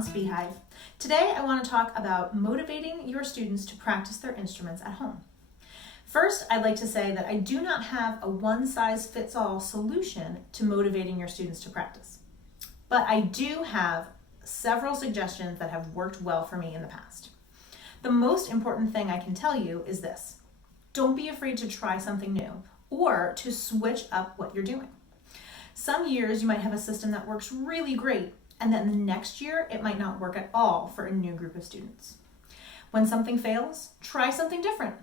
Bounce Beehive. Today I want to talk about motivating your students to practice their instruments at home. First, I'd like to say that I do not have a one-size-fits-all solution to motivating your students to practice. But I do have several suggestions that have worked well for me in the past. The most important thing I can tell you is this: don't be afraid to try something new or to switch up what you're doing. Some years you might have a system that works really great, and then the next year it might not work at all for a new group of students. When something fails, try something different,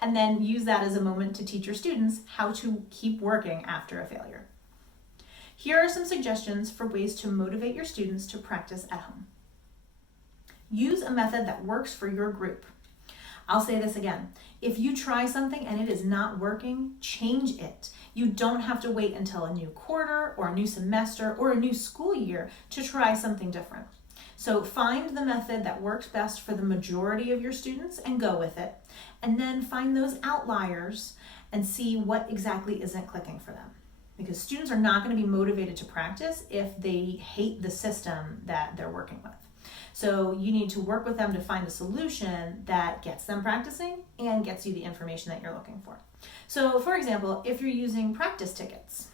and then use that as a moment to teach your students how to keep working after a failure. Here are some suggestions for ways to motivate your students to practice at home. Use a method that works for your group. I'll say this again. If you try something and it is not working, change it. You don't have to wait until a new quarter or a new semester or a new school year to try something different. So find the method that works best for the majority of your students and go with it. And then find those outliers and see what exactly isn't clicking for them. Because students are not going to be motivated to practice if they hate the system that they're working with. So you need to work with them to find a solution that gets them practicing and gets you the information that you're looking for. So for example, if you're using practice tickets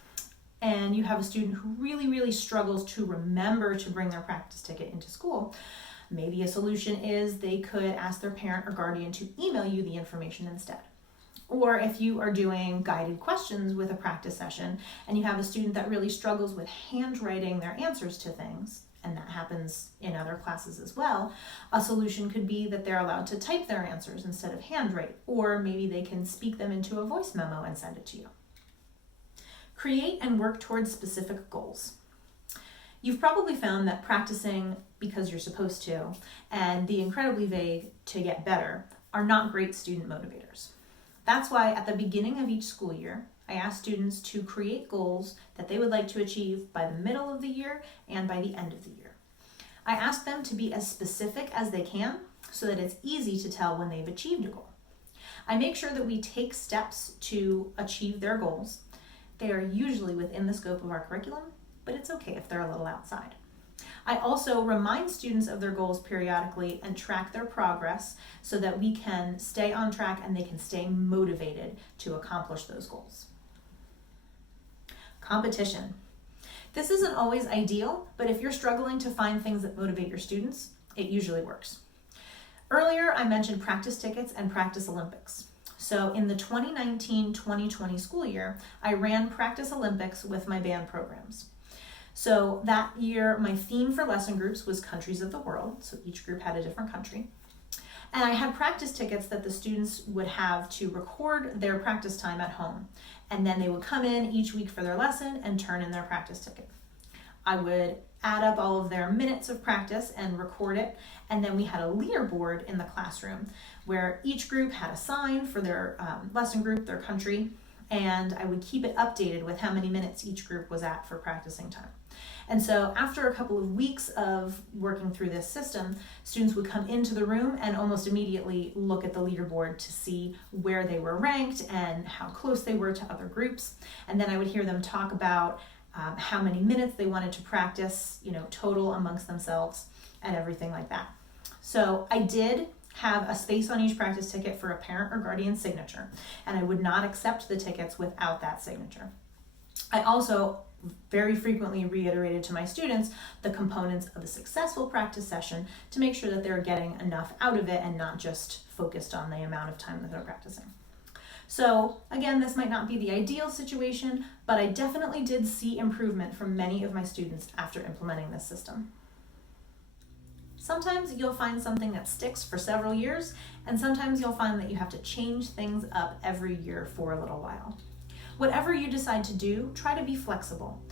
and you have a student who really struggles to remember to bring their practice ticket into school, maybe a solution is they could ask their parent or guardian to email you the information instead. Or if you are doing guided questions with a practice session and you have a student that really struggles with handwriting their answers to things, and that happens in other classes as well, a solution could be that they're allowed to type their answers instead of handwrite, or maybe they can speak them into a voice memo and send it to you. Create and work towards specific goals. You've probably found that practicing because you're supposed to and the incredibly vague to get better are not great student motivators. That's why at the beginning of each school year, I ask students to create goals that they would like to achieve by the middle of the year and by the end of the year. I ask them to be as specific as they can so that it's easy to tell when they've achieved a goal. I make sure that we take steps to achieve their goals. They are usually within the scope of our curriculum, but it's okay if they're a little outside. I also remind students of their goals periodically and track their progress so that we can stay on track and they can stay motivated to accomplish those goals. Competition. This isn't always ideal, but if you're struggling to find things that motivate your students, it usually works. Earlier, I mentioned practice tickets and practice Olympics. So in the 2019-2020 school year, I ran practice Olympics with my band programs. So that year, my theme for lesson groups was countries of the world. So each group had a different country. And I had practice tickets that the students would have to record their practice time at home. And then they would come in each week for their lesson and turn in their practice ticket. I would add up all of their minutes of practice and record it. And then we had a leaderboard in the classroom where each group had a sign for their lesson group, their country, and I would keep it updated with how many minutes each group was at for practicing time. And so after a couple of weeks of working through this system, students would come into the room and almost immediately look at the leaderboard to see where they were ranked and how close they were to other groups. And then I would hear them talk about how many minutes they wanted to practice, total amongst themselves and everything like that. So I did have a space on each practice ticket for a parent or guardian signature, and I would not accept the tickets without that signature. I also very frequently reiterated to my students the components of a successful practice session to make sure that they're getting enough out of it and not just focused on the amount of time that they're practicing. So again, this might not be the ideal situation, but I definitely did see improvement from many of my students after implementing this system. Sometimes you'll find something that sticks for several years, and sometimes you'll find that you have to change things up every year for a little while. Whatever you decide to do, try to be flexible.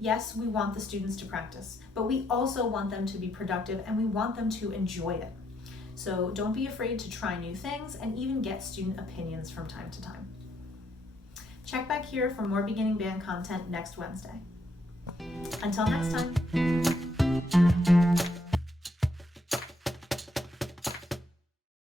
Yes, we want the students to practice, but we also want them to be productive and we want them to enjoy it. So don't be afraid to try new things and even get student opinions from time to time. Check back here for more beginning band content next Wednesday. Until next time.